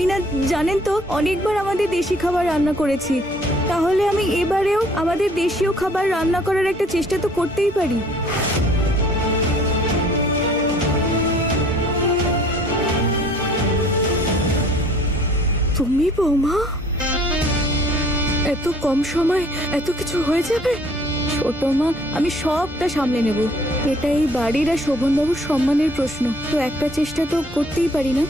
আমি না জানেন তো অনেকবার আমাদের দেশি খাবার রান্না করেছি, তাহলে আমি এবারেও আমাদের দেশীয় খাবার রান্না করার একটা চেষ্টা তো করতেই পারি। তুমি বৌমা, এত কম সময় এত কিছু হয়ে যাবে? ছোট মা, আমি সবটা সামলে নেব। এটা এই বাড়ির আর শোভনবাবুর সম্মানের প্রশ্ন, তো একটা চেষ্টা তো করতেই পারি না?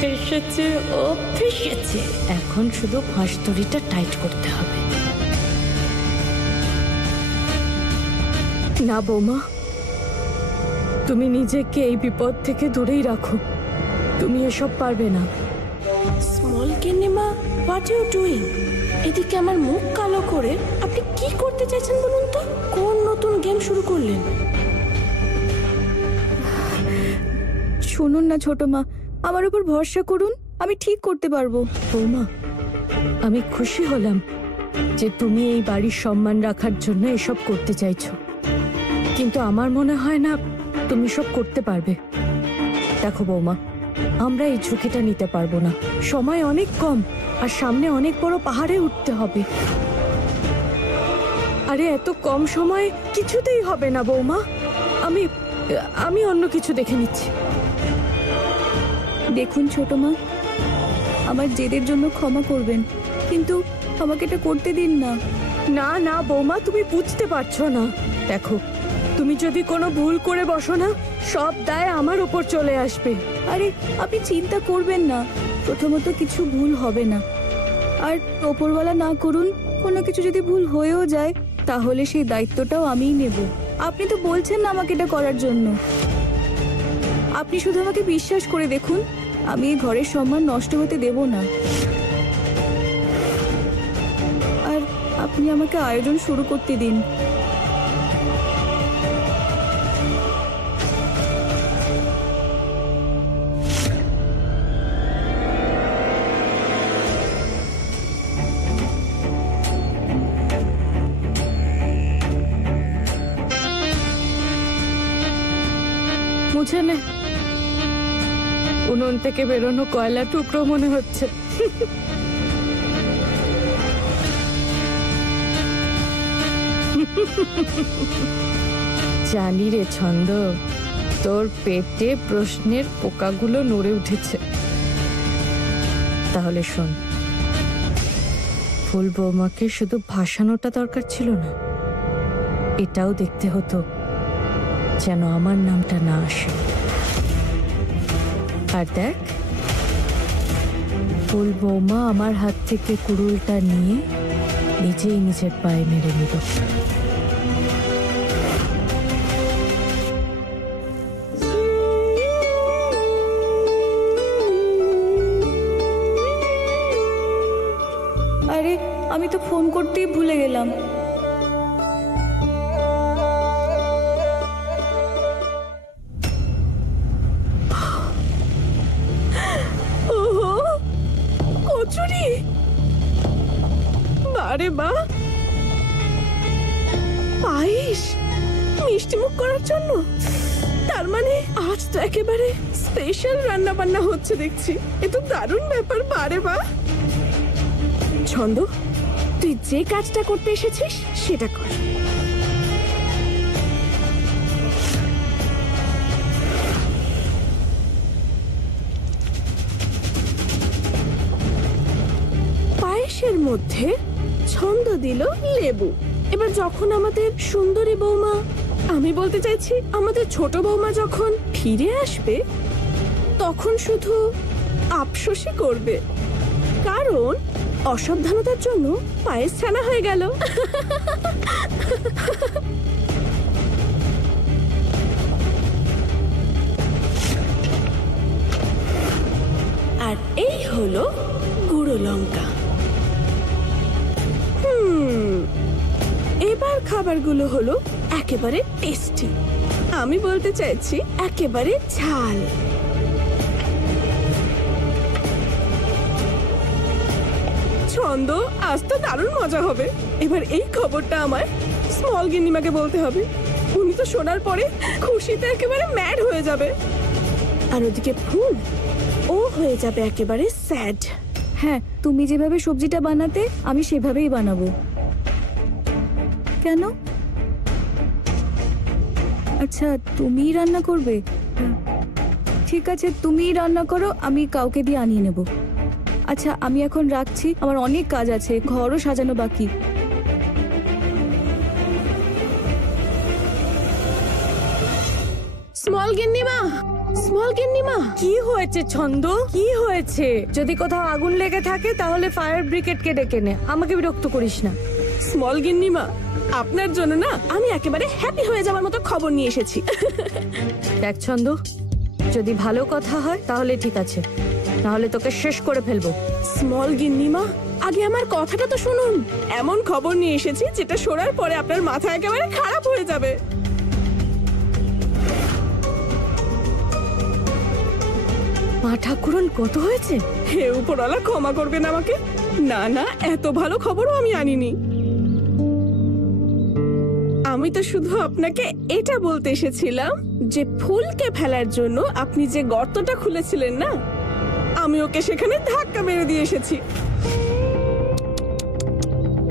ফেসেছে, ও ফেসেছে। এখন শুধু ফাঁসদড়িটা টাইট করতে হবে। না বৌমা, তুমি নিজেকে এই বিপদ থেকে দূরেই রাখো। তুমি এসব পারবে না। স্মল গিন্নিমা, হোয়াট ইউ ডুইং? এদিকে আমার মুখ কালো করে আপনি কি করতে চাইছেন বলুন তো? কোন নতুন গেম শুরু করলেন? শুনুন না ছোট মা, আমার উপর ভরসা করুন, আমি ঠিক করতে পারবো। বৌমা, আমি খুশি হলাম যে তুমি এই বাড়ির সম্মান রাখার জন্য এসব করতে চাইছো, কিন্তু আমার মনে হয় না তুমি সব করতে পারবে। দেখো বৌমা, আমরা এই ঝুঁকিটা নিতে পারবো না। সময় অনেক কম, আর সামনে অনেক বড় পাহাড়ে উঠতে হবে। আরে এত কম সময়ে কিছুতেই হবে না বৌমা। আমি অন্য কিছু দেখে নিচ্ছি। দেখুন ছোট মা, আমার জেদের জন্য ক্ষমা করবেন, কিন্তু আমাকে এটা করতে দিন না। না না বৌমা, তুমি বুঝতে পারছো না। দেখো, তুমি যদি কোনো ভুল করে বসো না, সব দায় আমার উপর চলে আসবে। আরে আপনি চিন্তা করবেন না, প্রথমত কিছু ভুল হবে না, আর ওপরওয়ালা না করুন, কোনো কিছু যদি ভুল হয়েও যায় তাহলে সেই দায়িত্বটাও আমিই নেব। আপনি তো বলছেন না আমাকে এটা করার জন্য। আপনি শুধু আমাকে বিশ্বাস করে দেখুন, আমি এই ঘরের সম্মান নষ্ট হতে দেব না। আর আপনি আমাকে আয়োজন শুরু করতে দিন। মুছে নে, উনুন থেকে বেরোনো কয়লা টুকরো মনে হচ্ছে। জানি রে ছন্দ, তোর পেটে প্রশ্নের পোকাগুলো নড়ে উঠেছে। তাহলে শোন, ফুল বৌমাকে শুধু ভাসানোটা দরকার ছিল না, এটাও দেখতে হতো যেন আমার নামটা না আসে। আর দেখ, ফুল বৌমা আমার হাত থেকে কুড়ুলটা নিয়ে নিজেই নিজের পায়ে মেরে নিল। আরে আমি তো ফোন করতেই ভুলে গেলাম। কচুরি! বারে বা, পায়েস মিষ্টি মুখ করার জন্য। তার মানে আজ তো একেবারে স্পেশাল রান্না বান্না হচ্ছে দেখছি। এ তো দারুণ ব্যাপার। বারে বা, ছন্দ, তুই যে কাজটা করতে এসেছিস সেটা কর। পায়েসের মধ্যে ছন্দ দিল লেবু। এবার যখন আমাদের সুন্দরী বৌমা, আমি বলতে চাইছি আমাদের ছোট বৌমা যখন ফিরে আসবে, তখন শুধু আফসোসই করবে, কারণ অসাবধানতার জন্য পায়েস ছানা হয়ে গেল। আর এই হলো গুঁড়ো লঙ্কা। এবার খাবারগুলো হলো একেবারে টেস্টি, আমি বলতে চাইছি একেবারে ঝাল। ছন্দ, আজ তো দারুণ মজা হবে। এবার এই খবরটা আমায় স্মল গিন্নিমাকে বলতে হবে। উনি তো শোনার পরে খুশিতে একেবারে ম্যাড হয়ে যাবে। আর ওদিকে ফুল, ও হয়ে যাবে একেবারে স্যাড। হ্যাঁ, তুমি যেভাবে সবজিটা বানাতে আমি সেভাবেই বানাবো। কেন? আচ্ছা, তুমিই রান্না করবে? ঠিক আছে, তুমিই রান্না করো, আমি কাউকে দিয়ে আনিয়ে নেব। আচ্ছা, আমি এখন রাখছি, আমার অনেক কাজ আছে, ঘরও সাজানো বাকি। স্মল গিন্নিমা, কি হয়েছে ছন্দ? কি হয়েছে? যদি কোথাও আগুন লেগে থাকে তাহলে ফায়ার ব্রিগেডকে ডেকে নে, আমাকে বিরক্ত করিস না। স্মল গিন্নিমা, আপনার জন্য না আমি একেবারে হ্যাপি হয়ে যাওয়ার মতো খবর নিয়ে এসেছি। দেখ ছন্দ, যদি ভালো কথা হয় তাহলে ঠিক আছে, নাহলে তোকে শেষ করে ফেলবো। স্মল গিন্নিমা, আগে আমার কথাটা তো শুনুন। এমন খবর নিয়ে এসেছি যেটা শোনার পরে আপনার মাথা একেবারে খারাপ হয়ে যাবে। মা ঠাকুরন কত হয়েছে? হে উপরওয়ালা, ক্ষমা করবেন আমাকে। না না, এত ভালো খবরও আমি আনিনি। আমি তো শুধু আপনাকে এটা বলতে এসেছিলাম যে ফুলকে ফেলার জন্য আপনি যে গর্তটা খুলেছিলেন না, আমি ওকে সেখানে ধাক্কা মেরে দিয়ে এসেছি।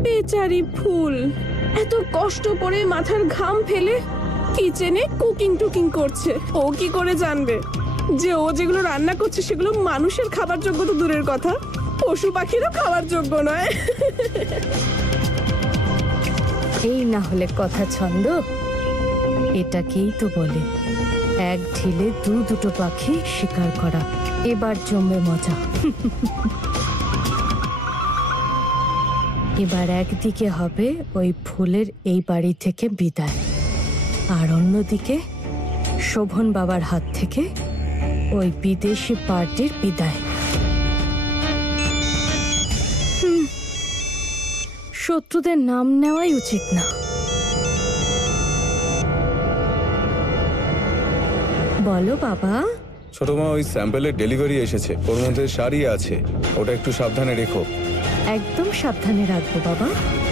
বেচারি ফুল এত কষ্ট করে মাথার ঘাম ফেলে কিচেনে কুকিং করছে। ও কি করে জানবে যে ও যেগুলো রান্না করছে সেগুলো মানুষের খাবার যোগ্য তো দূরের কথা, পশু পাখিরও খাওয়ার যোগ্য নয়। এই না হলে কথা ছন্দ, এটাকেই তো বলে এক ঢিলে দুটো পাখি শিকার করা। এবার জমবে মজা। এবার একদিকে হবে ওই ফুলের এই বাড়ি থেকে বিদায়, আর অন্যদিকে শোভন বাবার হাত থেকে ওই বিদেশি পার্টির বিদায়। শত্রুদের নাম নেওয়াই উচিত না। বলো বাবা। ছোট মা, ওই স্যাম্পেলের ডেলিভারি এসেছে, ওর মধ্যে শাড়ি আছে, ওটা একটু সাবধানে রেখো। একদম সাবধানে রাখবো বাবা,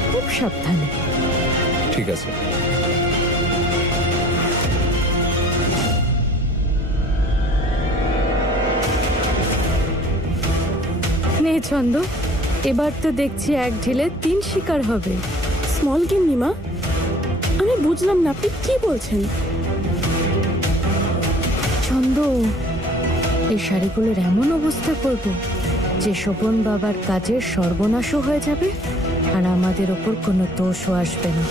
খুব সাবধানে। ঠিক আছে। নে ছন্দ, এবার তো দেখছি এক ঢিলে 3 শিকার হবে। স্মল গিন্নিমা, আমি বুঝলাম না আপনি কি বলছেন। ছন্দ, এই শাড়িগুলোর এমন অবস্থা করব যে শোভন বাবার কাজের সর্বনাশও হয়ে যাবে আর আমাদের ওপর কোনো দোষও আসবে না।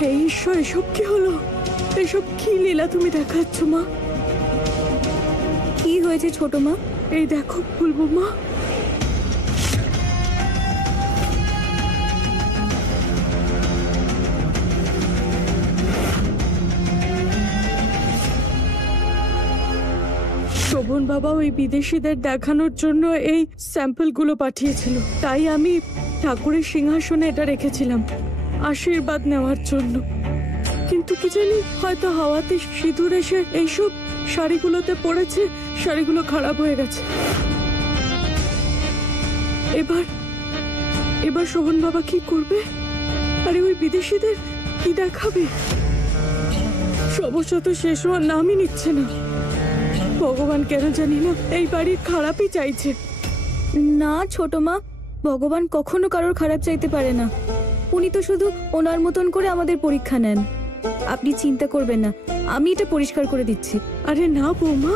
হে ঈশ্বর, এসব কি হলো? এসব কি লীলা তুমি দেখাচ্ছ মা? কি হয়েছে ছোট মা? এই দেখো বলবো মা, শোভন বাবা ওই বিদেশিদের দেখানোর জন্য এই স্যাম্পলগুলো পাঠিয়েছিল, তাই আমি ঠাকুরের সিংহাসনে এটা রেখেছিলাম আশীর্বাদ নেওয়ার জন্য। কিন্তু কি জানি, হয়তো হাওয়াতে সিঁদুর এসে এইসব শাড়িগুলোতে পড়েছে, শাড়িগুলো খারাপ হয়ে গেছে। এবার শোভন বাবা কি করবে? আরে ওই বিদেশিদের কি দেখাবে? সমস্যা তো শেষ হওয়ার নামই নিচ্ছে না। ভগবান কেন জানি না এই বাড়ির খারাপই চাইছে। না ছোট মা, ভগবান কখনো কারোর খারাপ চাইতে পারে না। উনি তো শুধু ওনার মতন করে আমাদের পরীক্ষা নেন। আপনি চিন্তা করবেন না, আমি এটা পরিষ্কার করে দিচ্ছি। আরে না বৌমা,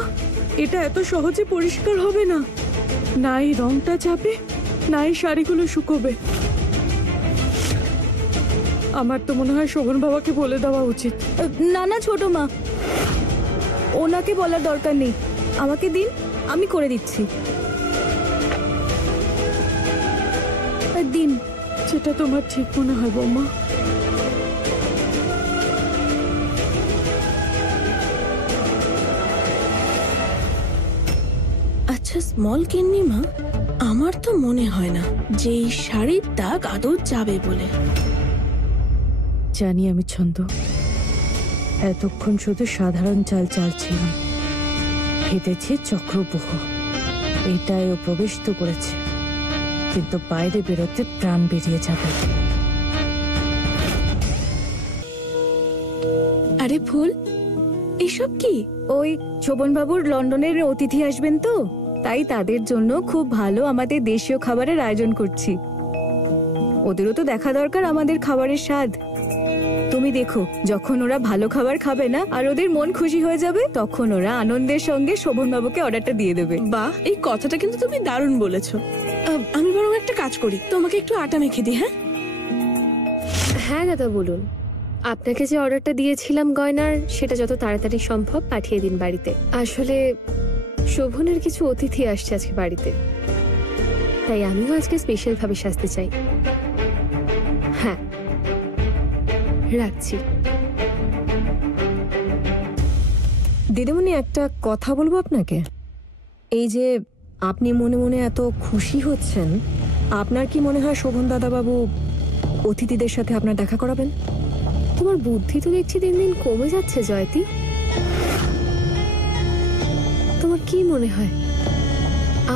এটা এত সহজে পরিষ্কার হবে না। না এই রংটা যাবে, না এই শাড়িগুলো শুকোবে। আমার তো মনে হয় শোভন বাবাকে বলে দেওয়া উচিত। না না ছোট মা, ওনাকে বলার দরকার নেই, আমাকে দিন, আমি করে দিচ্ছি। আশীর্বাদ দিন। যেটা তোমার ঠিক মনে হয় বৌমা। আচ্ছা স্মল গিন্নি মা, আমার তো মনে হয় না যে এই শাড়ির দাগ আদৌ যাবে বলে। জানি আমি ছন্দ, এতক্ষণ শুধু সাধারণ চাল চালছিলাম, ভেবেছি চক্রব্যূহ। এটাই ও প্রবেশ তো করেছে, কিন্তু বাইরে বেরোতে প্রাণ বেরিয়ে যাবে। আরে ফুল, এসব কি? ওই শোভনবাবুর লন্ডনের অতিথি আসবেন তো, তাই তাদের জন্য খুব ভালো আমাদের দেশীয় খাবারের আয়োজন করছি। ওদেরও তো দেখা দরকার আমাদের খাবারের স্বাদ। তুমি দেখো, যখন ওরা ভালো খাবার খাবে না আর ওদের মন খুশি হয়ে যাবে, তখন ওরা আনন্দের সঙ্গে শোভনবাবুকে অর্ডারটা দিয়ে দেবে। বাহ, এই কথাটা কিন্তু তুমি দারুণ বলেছো। আমি বরং একটা কাজ করি, তোমাকে একটু আটা মেখে দিই। হ্যাঁ হ্যাঁ দাদা বলুন, আপনাকে যে অর্ডারটা দিয়েছিলাম গয়নার, সেটা যত তাড়াতাড়ি সম্ভব পাঠিয়ে দিন বাড়িতে। আসলে শোভনের কিছু অতিথি আসছে আজকে বাড়িতে, তাই আমিও আজকে স্পেশাল ভাবে সাজতে চাই। হ্যাঁ রাখছি। দিদিমণি, একটা কথা বলবো আপনাকে। এই যে আপনি মনে মনে এত খুশি হচ্ছেন, আপনার কি মনে হয় শোভন দাদাবাবু অতিথিদের সাথে আপনার দেখা করাবেন? তোমার বুদ্ধি তো দেখছি দিন দিন কমে যাচ্ছে জয়তী। তোমার কি মনে হয়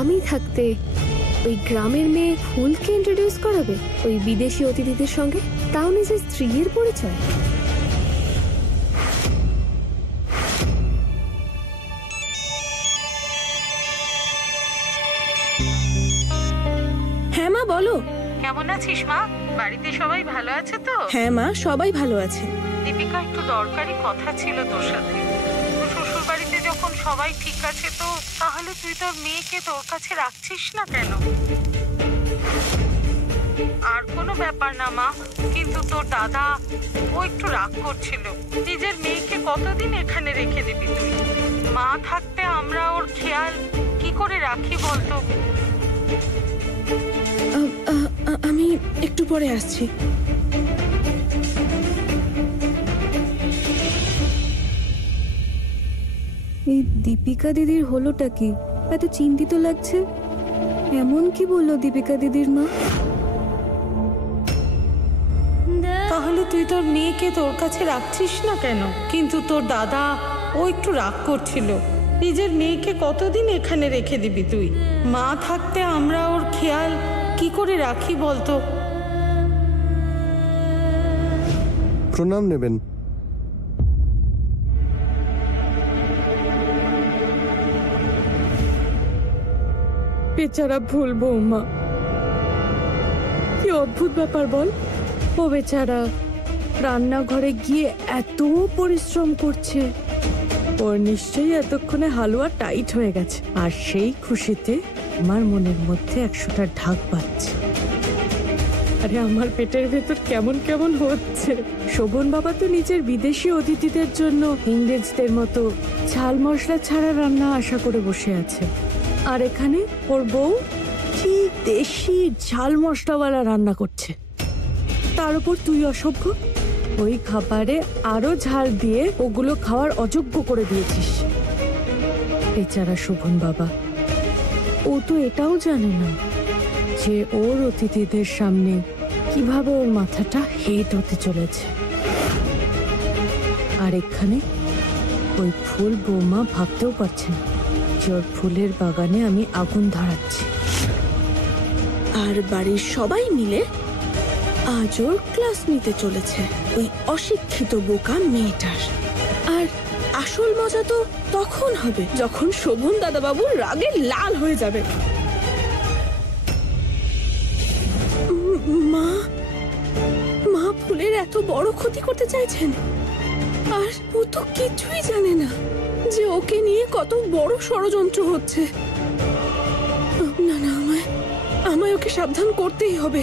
আমি থাকতে ওই গ্রামের মেয়ে ফুলকে ইন্ট্রোডিউস করাবে ওই বিদেশি অতিথিদের সঙ্গে, তাও নিজের স্ত্রীর পরিচয়? হ্যাঁ মা বলো। কেমন আছিস মা? বাড়িতে সবাই ভালো আছে তো? হ্যাঁ মা, সবাই ভালো আছে। দীপিকা, একটু দরকারি কথা ছিল তোর সাথে। তোর শ্বশুর বাড়িতে যখন সবাই ঠিক আছে, তো তাহলে তুই তোর মেয়েকে তোর কাছে রাখছিস না কেন? আর কোনো ব্যাপার না মা, কিন্তু তোর দাদা ও একটু রাগ করছিল। নিজের মেয়েকে কতদিন এখানে রেখে দিবি তুই? মা থাকতে আমরা ওর খেয়াল কি করে রাখি বলতো? আমি একটু পরে আসছি। এই দীপিকা দিদির হলোটা কি? এত চিন্তিত লাগছে। এমন কি বললো দীপিকা দিদির মা? তাহলে তুই তোর মেয়েকে তোর কাছে রাখছিস না কেন? কিন্তু তোর দাদা ও একটু রাগ করছিল। নিজের মেয়েকে কতদিন এখানে রেখে দিবি তুই? মা থাকতে আমরা ওর খেয়াল কি করে রাখি বলতো? প্রণাম নেবেন। বেচারা ভুল বৌমা, কি অদ্ভুত ব্যাপার বল। ও বেচারা রান্নাঘরে গিয়ে এত পরিশ্রম করছে, ওর নিশ্চয়ই এতক্ষণে হালুয়া টাইট হয়ে গেছে, আর সেই খুশিতে আমার মনের মধ্যে 100টা ঢাক পাচ্ছে। আরে আমার পেটের ভেতর কেমন কেমন হচ্ছে। শোভন বাবা তো নিজের বিদেশি অতিথিদের জন্য ইংরেজদের মতো ঝাল মশলা ছাড়া রান্না আশা করে বসে আছে, আর এখানে ওর বউ কি দেশি ঝাল মশলাওয়ালা রান্না করছে। তার উপর তুই অসভ্য, ওই খাবারে আরো ঝাল দিয়ে ওগুলো খাওয়ার অযোগ্য করে দিয়েছিস। বেচারা শোভন বাবা, ও তো এটাও জানে না যে ওর অতিথিদের সামনে কিভাবে ওর মাথাটা হেট হতে চলেছে। আর এখানে ওই ফুল বৌমা ভাবতেও পারছে না যে ওর ফুলের বাগানে আমি আগুন ধরাচ্ছি। আর বাড়ির সবাই মিলে আজ ওর ক্লাস নিতে চলেছে ওই অশিক্ষিত বোকা মেয়েটার। আর আসল মজা তো তখন হবে যখন শোভন দাদাবাবু রাগে লাল হয়ে যাবে। মা মা ফুলের এত বড় ক্ষতি করতে চাইছেন, আর ও তো কিছুই জানে না যে ওকে নিয়ে কত বড় ষড়যন্ত্র হচ্ছে। না না, আমায় ওকে সাবধান করতেই হবে।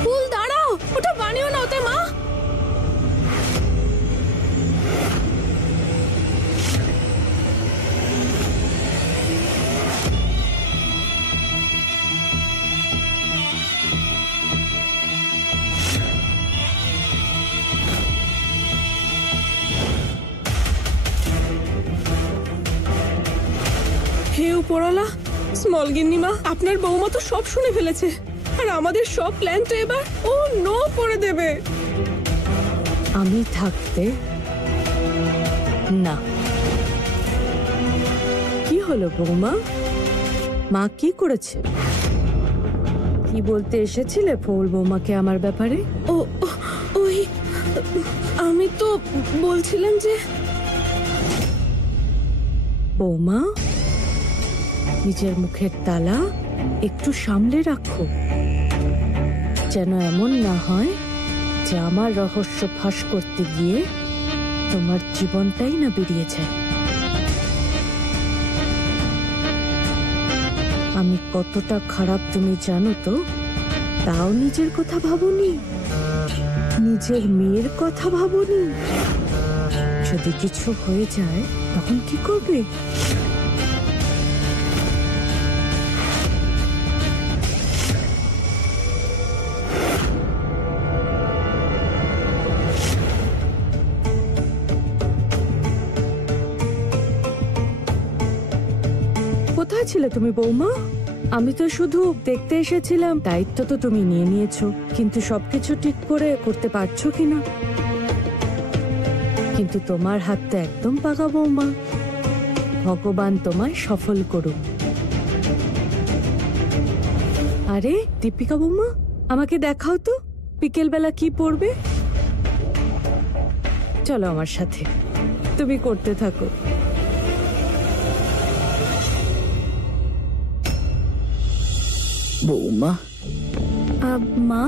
ফুল দাঁড়াও, ওটা বানিও না ওতে মা। ওপরওয়ালা, স্মল গিন্নিমা, আপনার বৌমা তো সব শুনে ফেলেছে, আর আমাদের সব প্ল্যান তো এবার ও নো করে দেবে। আমি থাকতে না। কি হলো বৌমা? মা কি করেছে? কি বলতে এসেছিলে ফৌল বৌমাকে আমার ব্যাপারে? ও ওই আমি তো বলছিলাম যে বৌমা, নিজের মুখের তালা একটু সামলে রাখো, যেন এমন না হয় যে আমার রহস্য ফাঁস করতে গিয়ে তোমার জীবনটাই না বেরিয়ে যায়। আমি কতটা খারাপ তুমি জানো তো, তাও নিজের কথা ভাবোনি, নিজের মেয়ের কথা ভাবোনি। যদি কিছু হয়ে যায় তখন কি করবে? কোথায় ছিলে তুমি বৌমা? আমি তো শুধু দেখতে এসেছিলাম, দায়িত্ব তো তুমি নিয়ে নিয়েছো, কিন্তু সবকিছু ঠিক করে করতে পারছো কিনা। কিন্তু তোমার হাত তো একদম পাকা বৌমা, ভগবান তোমায় সফল করুক। আরে দীপিকা বৌমা, আমাকে দেখাও তো বিকেল বেলা কি পরবে। চলো আমার সাথে, তুমি করতে থাকো। বৌমা, মা,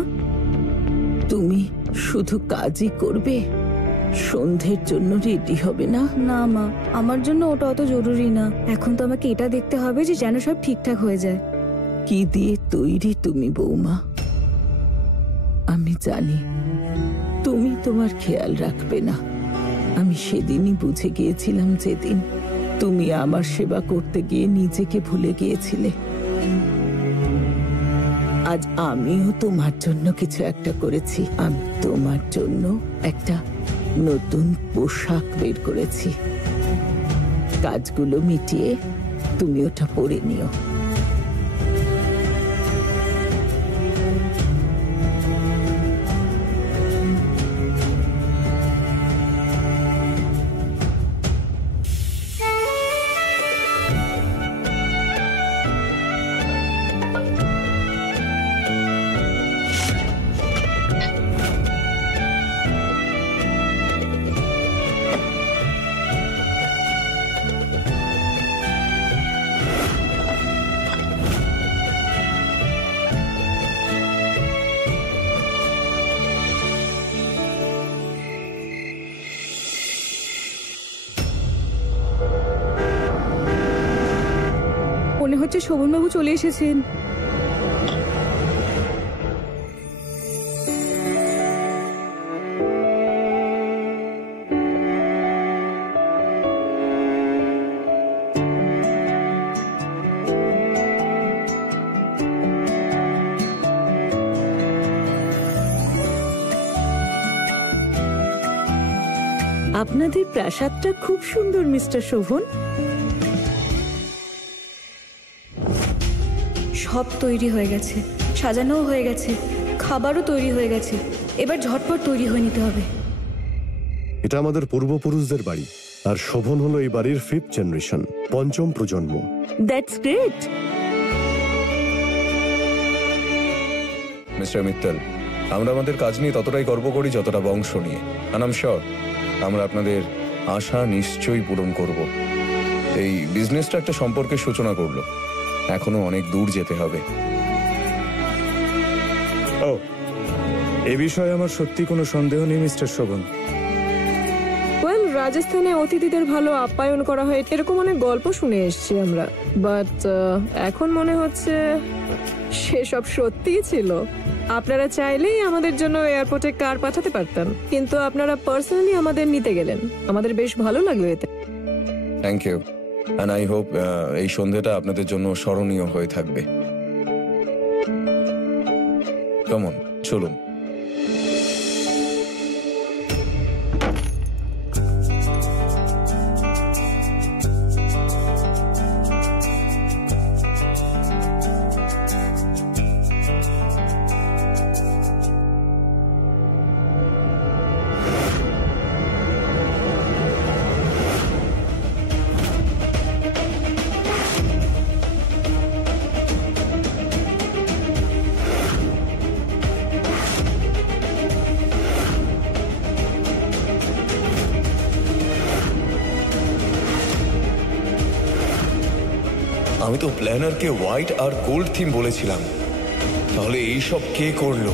তুমি শুধু কাজই করবে, সন্ধ্যের জন্য রেডি হবে না? না মা, আমার জন্য ওটা অত জরুরি না। এখন তো আমাকে এটা দেখতে হবে যে যেন সব ঠিকঠাক হয়ে যায়। কি দিয়ে তৈরি তুমি বৌমা? আমি জানি তুমি তোমার খেয়াল রাখবে না। আমি সেদিনই বুঝে গিয়েছিলাম, যেদিন তুমি আমার সেবা করতে গিয়ে নিজেকে ভুলে গিয়েছিলে। আজ আমিও তোমার জন্য কিছু একটা করেছি। আমি তোমার জন্য একটা নতুন পোশাক বের করেছি। কাজগুলো মিটিয়ে তুমি ওটা পরে নিও। মনে হচ্ছে শোভনবাবু চলে এসেছেন। আপনাদের প্রাসাদটা খুব সুন্দর মিস্টার শোভন। সব তৈরি হয়ে গেছে, সাজানোও হয়ে গেছে, খাবারও তৈরি হয়ে গেছে। এবার ঝটপট তৈরি হয়ে নিতে হবে। এটা আমাদের পূর্বপুরুষদের বাড়ি, আর শোভন হলো এই বাড়ির 5th জেনারেশন, 5ম প্রজন্ম। That's great. মিস্টার মিত্তল, আমরা আমাদের কাজ নিয়ে ততটাই গর্ব করি যতটা বংশ নিয়ে। আর আই এম শিওর আমরা আপনাদের আশা নিশ্চয়ই পূরণ করব। এই বিজনেসটা একটা সম্পর্কের সূচনা করলো, এখনো অনেক দূর যেতে হবে। ও, এ বিষয়ে আমার সত্যি কোনো সন্দেহ নেই মিস্টার শোভন। ওয়েল, রাজস্থানে অতিথিদের ভালো আপ্যায়ন করা হয় এরকম অনেক গল্প শুনে এসেছি আমরা, বাট এখন মনে হচ্ছে সেসব সত্যিই ছিল। আপনারা চাইলেই আমাদের জন্য এয়ারপোর্টে কার পাঠাতে পারতেন, কিন্তু আপনারা পার্সোনালি আমাদের নিতে গেলেন। আমাদের বেশ ভালো লাগলো এতে। Thank you, and I hope এই সন্ধ্যাটা আপনাদের জন্য স্মরণীয় হয়ে থাকবে। কেমন, চলুন। আমি তো প্ল্যানারকে হোয়াইট আর গোল্ড থিম বলেছিলাম, তাহলে এইসব কে করলো?